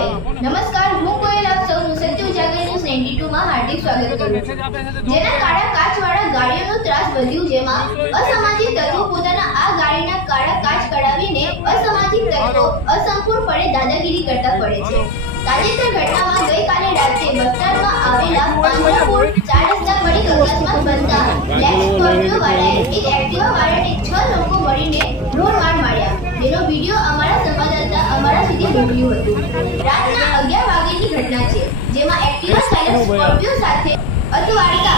નમસ્કાર, હું કોયલ, આપ સૌનું સત્ય ઉજાગર ન્યૂઝ 92 માં હાર્દિક સ્વાગત કરું છું. જેના કાળા કાચવાળા ગાડીઓનો ત્રાસ વધ્યું, જેમાં અસામાજિક તત્વો પોતાના આ ગાડીના કાળા કાચ કઢાવીને અસામાજિક તત્વો અસંપૂર્ણપણે દાદાગીરી કરતા પડે છે. તાજેતર ઘટનામાં ગઈકાલે રાત્રે બસ્તરમાં આવેલા પાંજરાપોળ ચાર રસ્તા પડી અકસ્માત બનતા બ્લેક સ્કોર્પિયો વાળાએ એક એક્ટિવા વાળાને છ લોકો મોકલ્યું હતું રાતના અગિયાર વાગ્યાની ઘટના છે જેમાં એક્ટિવા સ્કોર્પિયો સાથે અથવાડતા